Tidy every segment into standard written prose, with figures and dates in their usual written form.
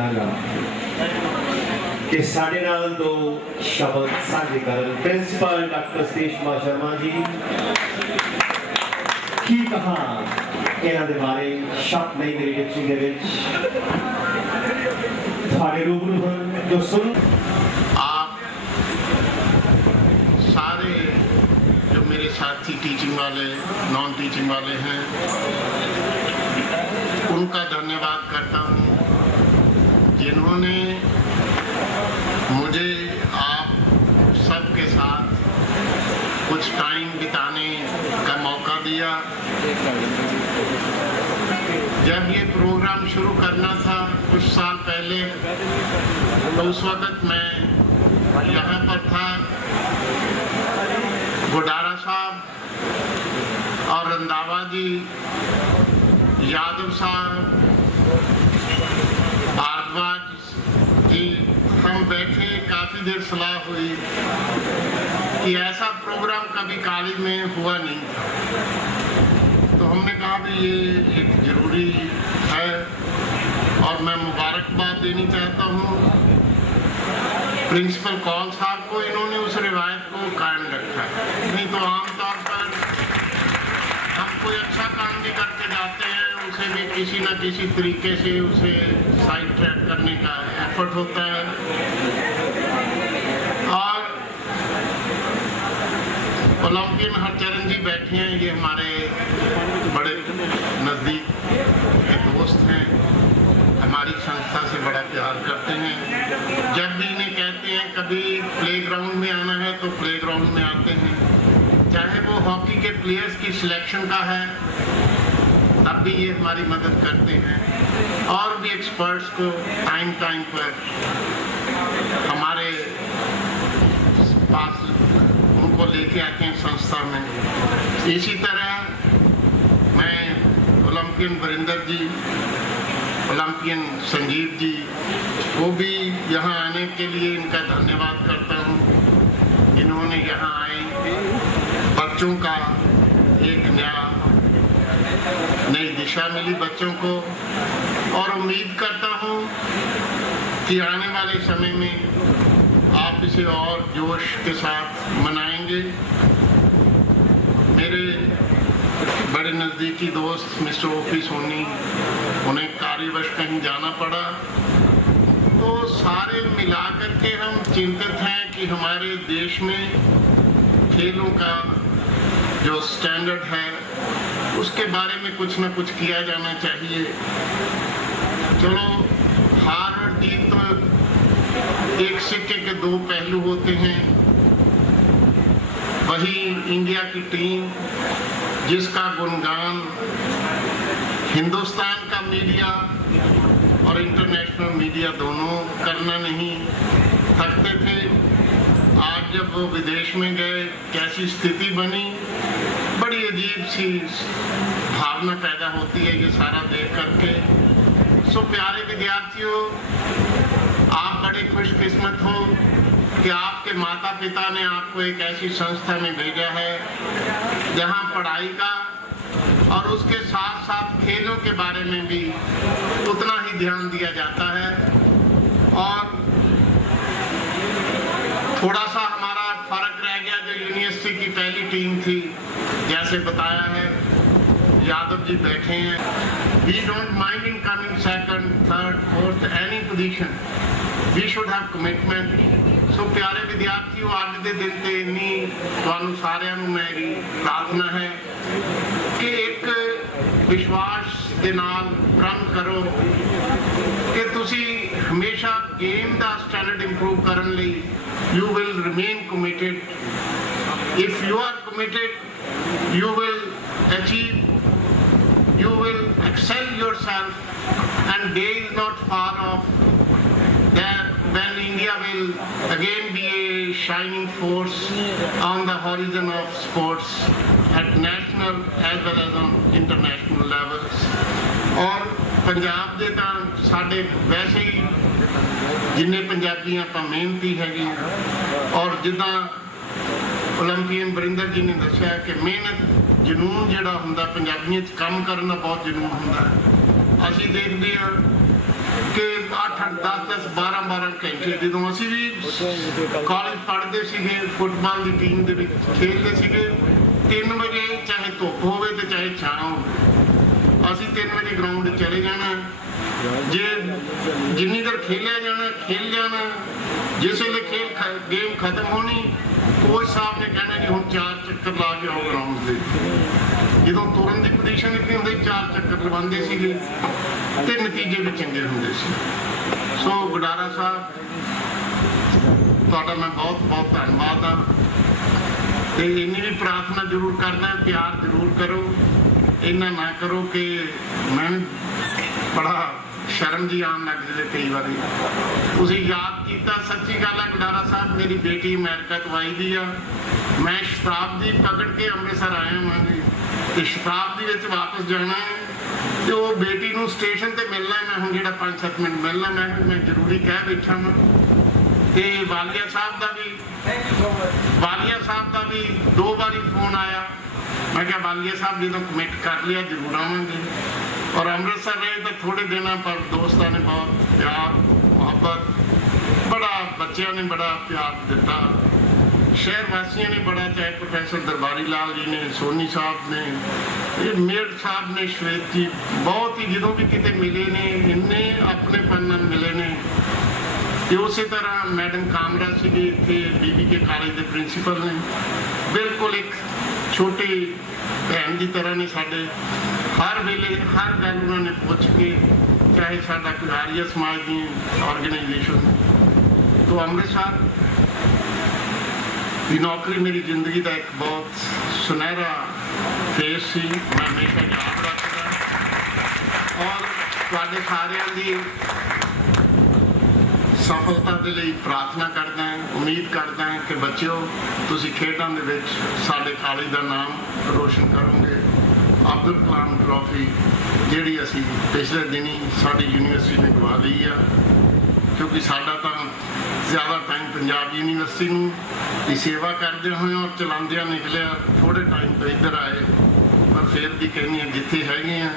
करांगा कि साडे नाल दो शब्द साझे करन प्रिंसिपल डॉक्टर सतीश कुमार शर्मा जी की कहा इन्हां दे बारे शक नहीं मेरी डिक्शनरी दे विच थारे रूबरू हन जो सुन आप सारे जो मेरे साथी टीचिंग वाले नॉन टीचिंग वाले हैं उनका धन्यवाद करता हूँ जिन्होंने मुझे आप सबके साथ कुछ टाइम बिताने का मौका दिया। जब ये प्रोग्राम शुरू करना था कुछ साल पहले तो उस वक्त मैं यहाँ पर था। गुडारा साहब और रंधावा जी, यादव साहब, भारद्वाज जी, हम बैठे काफ़ी देर सलाह हुई कि ऐसा प्रोग्राम कभी कॉलेज में हुआ नहीं था। तो हमने कहा भी ये एक ज़रूरी है और मैं मुबारकबाद देनी चाहता हूँ प्रिंसिपल कौल साहब को। इन्होंने उस रिवायत को कायम रखा। नहीं तो आमतौर पर हम कोई अच्छा काम भी करके जाते हैं उसे भी किसी न किसी तरीके से उसे साइड ट्रैक करने का एफर्ट होता है। और ओलंपियन हरचरण जी बैठे हैं, ये हमारे बड़े नज़दीक के दोस्त हैं, हमारी संस्था से बड़ा प्यार करते हैं। जब भी इन्हें कहते हैं कभी प्लेग्राउंड में आना है तो प्लेग्राउंड में आते हैं, चाहे वो हॉकी के प्लेयर्स की सिलेक्शन का है तब भी ये हमारी मदद करते हैं। और भी एक्सपर्ट्स को टाइम पर हमारे पास उनको लेके आते हैं संस्था में। इसी तरह मैं ओलंपियन वरिंदर जी, ओलंपियन संजीव जी को भी यहाँ आने के लिए इनका धन्यवाद करता हूँ। इन्होंने यहाँ आए बच्चों का एक नई दिशा मिली बच्चों को और उम्मीद करता हूँ कि आने वाले समय में आप इसे और जोश के साथ मनाएंगे। मेरे बड़े नज़दीकी दोस्त मिस्टर ओपी सोनी, उन्हें कार्यवश कहीं जाना पड़ा, तो सारे मिलाकर के हम चिंतित हैं कि हमारे देश में खेलों का जो स्टैंडर्ड है उसके बारे में कुछ न कुछ किया जाना चाहिए। चलो हार और जीत तो एक सिक्के के दो पहलू होते हैं। वही इंडिया की टीम जिसका गुणगान हिंदुस्तान का मीडिया और इंटरनेशनल मीडिया दोनों करना नहीं थकते थे, आज जब वो विदेश में गए कैसी स्थिति बनी, बड़ी अजीब सी भावना पैदा होती है ये सारा देख करके। सो प्यारे विद्यार्थियों, आप बड़े खुशकिस्मत हो कि आपके माता पिता ने आपको एक ऐसी संस्था में भेजा है जहां पढ़ाई का और उसके साथ साथ खेलों के बारे में भी उतना ही ध्यान दिया जाता है। और थोड़ा सा हमारा फर्क रह गया, जो यूनिवर्सिटी की पहली टीम थी, जैसे बताया है, यादव जी बैठे हैं, we don't mind in coming second, third, fourth, any position, we should have commitment. So प्यारे विद्यार्थियों, आज के दिन ते इन्नी तुहानू सारिਆਂ ਨੂੰ मेरी प्रार्थना है कि एक विश्वास के नाल प्रण करो कि तुसी हमेशा गेम का स्टैंडर्ड इंप्रूव करने लई you will remain committed. If you are committed, you will achieve, you will excel yourself, and day is not far off that when India will again be a shining force on the horizon of sports at national as well as on international levels. और पंजाब दे तां साडे वैसे ही जिन्ने पंजाबी आपां मेहनती हैगे और जिद्दां Olympian Varinder जी ने दस्सिया कि मेहनत जनून जिहड़ा हुंदा पंजाबियों च काम करन दा बहुत जनून हुंदा। असीं देखदे हां कि 8-8, 10-10, 12-12 घंटे जो असी भी कॉलेज पढ़ते सीगे फुटबॉल की टीम के खेलते सीगे 3 बजे चाहे धुप हो चाहे छां हो असी 3 बजे ग्राउंड चले जाना जे जिन्नी देर खेलिया जाना खेल जाना जिस वे खेल गेम खत्म होनी कोच साहब ने कहना जी हुण 4 चक्कर ला के आओ ग्राउंड से जो तुरन की पोजीशन इतनी होंगी 4 चक्कर लवाते सीगे ते नतीजे भी चंगे होंगे सी सो गुडारा साहब तुहाडा मैं बहुत बहुत धन्नवाद हाँ ते इन्नी भी प्रार्थना जरूर करना प्यार जरूर करो इन्ना ना करो कि मैं बड़ा शर्म जी आन लग जाए कई बार तुसीं याद किया सच्ची गल है गुडारा साहब मेरी बेटी अमेरिका तो आई दी आ मैं शताब्दी पकड़ के अमृतसर आया हाँ जी तो शताब्दी विच वापस जाना है तो बेटी नूं स्टेशन ते मिलना मैं हुण जिहड़ा 5-7 मिनट मिलना मैं जरूरी कह बैठा हाँ ते वालिया साहब का भी 2 बारी फोन आया मैं क्या वालिया साहब जो कमिट कर लिया जरूर आवांगे और अमृतसर रहे तो थोड़े दिन पर दोस्तों ने बहुत प्यार मोहब्बत बड़ा बच्चों ने बड़ा प्यार दिता शहर वासियों ने बड़ा चाहे प्रोफैसर दरबारी लाल जी ने सोनी साहब ने ये मेयर साहब ने श्वेत जी बहुत ही जो भी कितने मिले ने इन्ने अपनेपन नाल मिले ने ते उस तरह मैडम कामरा सी इतने बीबी के कॉलेज के प्रिंसीपल ने बिल्कुल एक छोटी भैन की तरह ने साडे हर वेले हर गल उन्होंने पूछ के चाहे साडा कोई आर्य समाज की ऑर्गेनाइजेशन तो अमृतसर की नौकरी मेरी जिंदगी का एक बहुत सुनहरा फेस सी मैं हमेशा याद रखता और तुहाडे सारिਆਂ ਦੀ सफलता के लिए प्रार्थना करता है उम्मीद करता है कि बच्चों तुसीं खेडां दे विच साडे कॉलेज का नाम रोशन करोगे अब्दुल कलाम ट्रॉफी जिहड़ी असीं पिछले दिनी साडी यूनीवर्सिटी ने गवा ली आ क्योंकि साडा तां ज़्यादा टाइम पंजाब यूनीवर्सिटी नूं की सेवा करदे होए और चलांदियां निकलिया थोड़े टाइम तो इधर आए पर फिर भी कहनी जिथे हैगे आ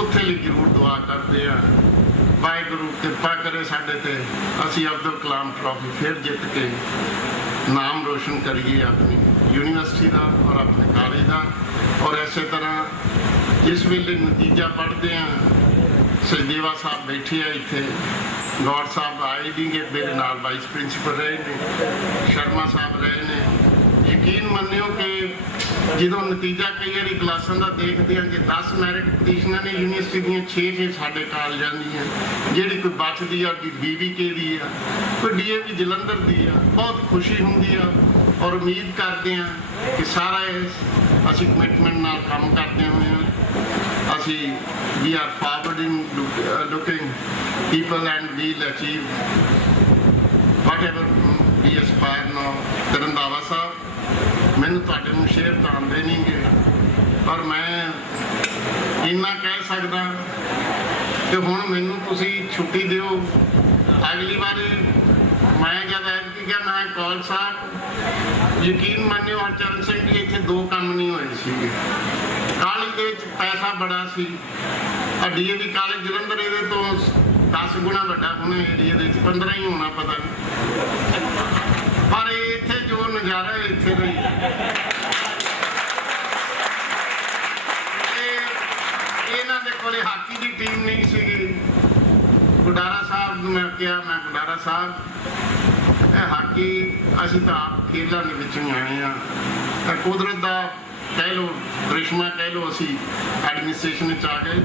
उत्थे लिए जरूर दुआ करते हैं वाहिगुरू कृपा करे साडे ते असी अब्दुल कलाम ट्रॉफी फिर जित के नाम रोशन करिए अपनी यूनीवर्सिटी का और अपने कॉलेज का और इस तरह जिस वेले नतीजा पढ़ते हैं सचदेवा साहब बैठे हैं इतने गौड़ साहब आए नहीं गए मेरे नाल वाइस प्रिंसीपल रहे ने शर्मा साहब रहे ने यकीन मनियो कि जो नतीजा कई बार क्लासा का देखते हैं कि 10 मैरिट पोजीशन ने यूनीवर्सिटी दी 6 साढ़े कॉलेजों दी जी कोई बचती है कोई BBK दी है कोई DAV जलंधर दी है बहुत खुशी होंगी है और उम्मीद करते हैं कि सारा असी कमिटमेंट नाल काम करते हुए हैं असी we are forwarding looking people and will achieve whatever we aspire now Randhawa साहब मैनू तुहाडे नूं शेयर तो आते नहीं गए पर मैं इन्ना कह सकदा कि हुण मैनू तुसीं छुट्टी दिओ अगली बारी मैं जब ऐतकी क्या मैं कौल साहब यकीन मनियो हरचरण सिंह जी इत्थे 2 काम नहीं होए सीगे कॉलेज दे विच पैसा बड़ा सी DAV कॉलेज जलंधर इहदे तो 10 गुणा वड्डा होना एरिया दे 15 ही होना पता नहीं पर इत्थे जो नज़ारा है इत्थे दा ही इन्हां दे कोले हाकी की टीम नहीं सीगी गुडारा साहब नूं मैं कहा मैं गुडारा साहब हाकी असीं तां आप खेलों के विच ही आए हैं कुदरत का कह लो करिश्मा कह लो असीं एडमिनिस्ट्रेशन में आ गए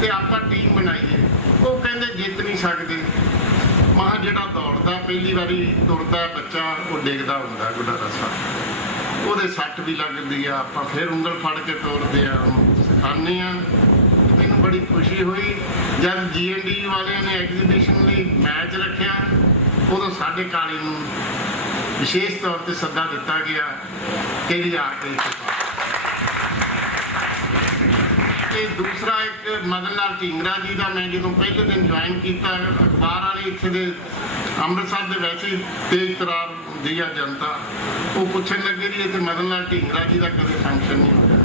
तो आप टीम बनाइए वो कहते जित नहीं सकते महा जिहड़ा दौड़दा पहली बारी तुरदा बच्चा वो डिगदा हुंदा गुडारा साहब वो सੱਟ भी लगदी आ आपां फिर उंगल फड़ के तोड़ते सिखाने मैनूं बड़ी खुशी हुई जब GND वालियां ने एग्जीबिशन लई मैच रखिया उदों साडे कॉलेज नूं विशेष तौर पर सद्दा दिता गया कि जी आके दूसरा एक मदन लाल ढींगरा जी का मैं जो पहले दिन ज्वाइन किया अखबार वाले इतने दे अमृतसर के वैसे तेज तरार दी आ जनता वो पूछन लगे जी इतने मदन लाल ढींगरा जी का कभी फंक्शन नहीं होया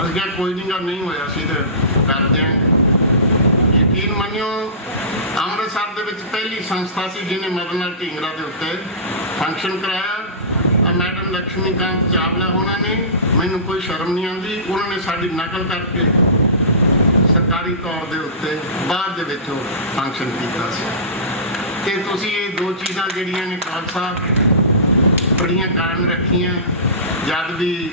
अस क्या कोई नहीं होया सी तो कर देंगे ਯਕੀਨ ਮੰਨਿਓ ਅੰਮ੍ਰਿਤਸਰ ਦੇ ਵਿੱਚ ਪਹਿਲੀ ਸੰਸਥਾ ਸੀ ਜਿਹਨੇ ਮਦਨ ਲਾਲ ਢੀਂਗਰਾ ਦੇ ਉੱਤੇ ਫੰਕਸ਼ਨ ਕਰਾਇਆ। ਮੈਡਮ ਲక్ష్ਮੀਕਾਂਤ ਚਾਵਲਾ ਉਹਨਾਂ ਨੇ, ਮੈਨੂੰ ਕੋਈ ਸ਼ਰਮ ਨਹੀਂ ਆਉਂਦੀ, ਉਹਨਾਂ ਨੇ ਸਾਡੀ ਨਕਲ ਕਰਕੇ ਸਰਕਾਰੀ ਤੌਰ ਦੇ ਉੱਤੇ ਬਾਅਦ ਦੇ ਵਿੱਚ ਉਹ ਫੰਕਸ਼ਨ ਕੀਤਾ ਸੀ। ਤੇ ਤੁਸੀਂ ਇਹ ਦੋ ਚੀਜ਼ਾਂ ਜਿਹੜੀਆਂ ਨੇ ਖਾਲਸਾ ਬੜੀਆਂ ਕਾਇਮ ਰੱਖੀਆਂ। ਜਦ ਵੀ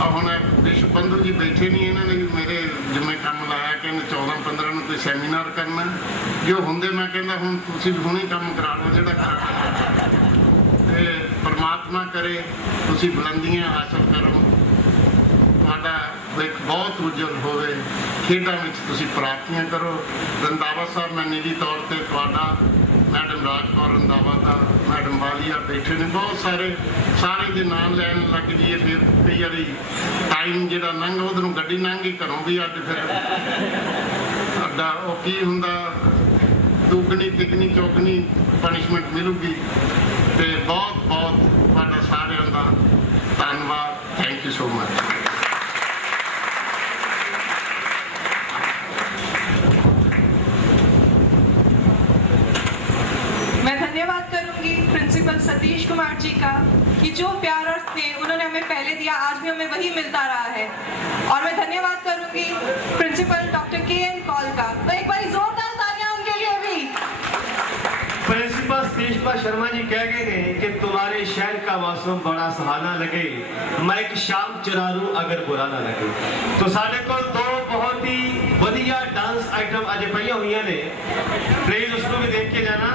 ਹੁਣ ਵਿਸ਼ਵ ਬੰਧੂ ਜੀ ਬੈਠੇ ਨਹੀਂ, ਇਹਨਾਂ ਨੇ ਮੇਰੇ ਜਿਵੇਂ ਕੰਮ ਲਾਇਆ ਕਿ 14-15 ਨੂੰ ਕੋਈ ਸੈਮੀਨਾਰ ਕਰਨਾ, ਜੋ ਹੁੰਦੇ ਮੈਂ ਕਹਿੰਦਾ ਹੁਣ ਤੁਸੀਂ ਹੁਣੇ ਕੰਮ ਕਰਾ ਲਓ ਜਿਹੜਾ ਕਰਨਾ। ਤੇ ਪਰਮਾਤਮਾ ਕਰੇ ਤੁਸੀਂ ਬੁਲੰਦੀਆਂ ਹਾਸਲ ਕਰੋ, ਤੁਹਾਡਾ ਇੱਕ ਬਹੁਤ ਉਜਵਲ ਹੋਵੇ, ਖੇਡਾਂ ਵਿੱਚ ਤੁਸੀਂ ਪ੍ਰਾਪਤੀਆਂ ਕਰੋ। ਰੰਧਾਵਾ ਸਾਹਿਬ ਮੈਂ ਨਿੱਜੀ ਤੌਰ ਤੇ ਤੁਹਾਡਾ, ਮੈਡਮ ਰਾਜਕੌਰ ਰੰਧਾਵਾ ਦਾ, ਮੈਡਮ ਵਾਲੀਆ ਬੈਠੇ ਨੇ, ਬਹੁਤ ਸਾਰੇ ਦੇ ਨਾਮ ਲੈਣ ਲੱਗ ਜਾਈਏ ਫਿਰ ਕਈ ਵਾਰੀ ਟਾਈਮ ਜਿਹੜਾ ਲੰਘ ਉਧਰੋਂ ਗੱਡੀ ਲੰਘ ਗਈ ਘਰੋਂ ਵੀ, ਅੱਜ ਫਿਰ ਸਾਡਾ ਉਹ ਕੀ ਹੁੰਦਾ ਦੁੱਗਣੀ ਤਿੱਗਣੀ ਚੌਗਣੀ ਪਨਿਸ਼ਮੈਂਟ ਮਿਲੂਗੀ। ਤੇ ਬਹੁਤ ਬਹੁਤ ਤੁਹਾਡਾ ਸਾਰਿਆਂ ਦਾ ਧੰਨਵਾਦ। Thank you so much. मैं धन्यवाद करूंगी प्रिंसिपल सतीश कुमार जी का कि जो प्यार और स्नेह उन्होंने हमें पहले दिया, आज भी हमें वही मिलता रहा है। और मैं धन्यवाद करूंगी प्रिंसिपल डॉक्टर के.एन. कौल का। तो एक बार जोरदार तालियां उनके लिए भी। प्रिंसिपल सतीश शर्मा जी कह गए हैं कि तुम्हारे शहर का मौसम बड़ा सुहाना लगे, मैं एक शाम चुरा लूं अगर बुरा ना लगे। तो साढ़े को दो बहुत ही वधिया डांस आइटम अज पईयां हुई ने, प्लीज उसको भी देख के जाना।